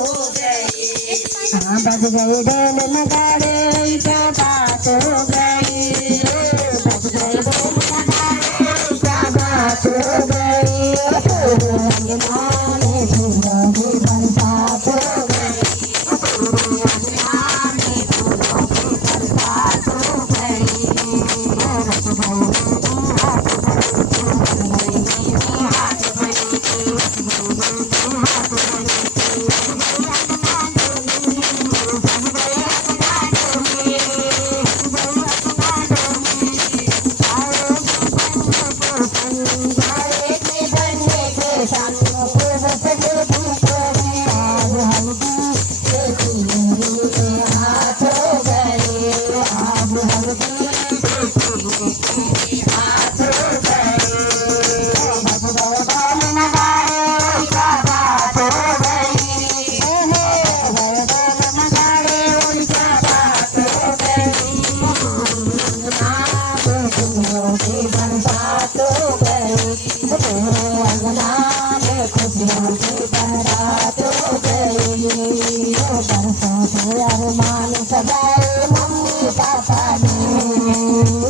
हाँ बज गए ढोल नगाड़े क्या बात हो गई, बज गए ढोल नगाड़े क्या बात हो गई, अंगना में फूलों की बरसात हो गई, अंगना में फूलों की बरसात हो गई, रस भरी हाथ अरमान सजाए मम्मी पापा ने,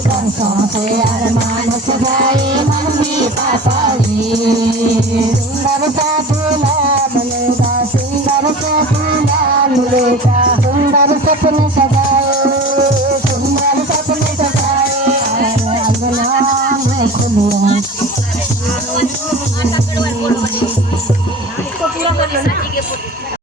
बरसों से अरमान सजाए मम्मी पापा ने।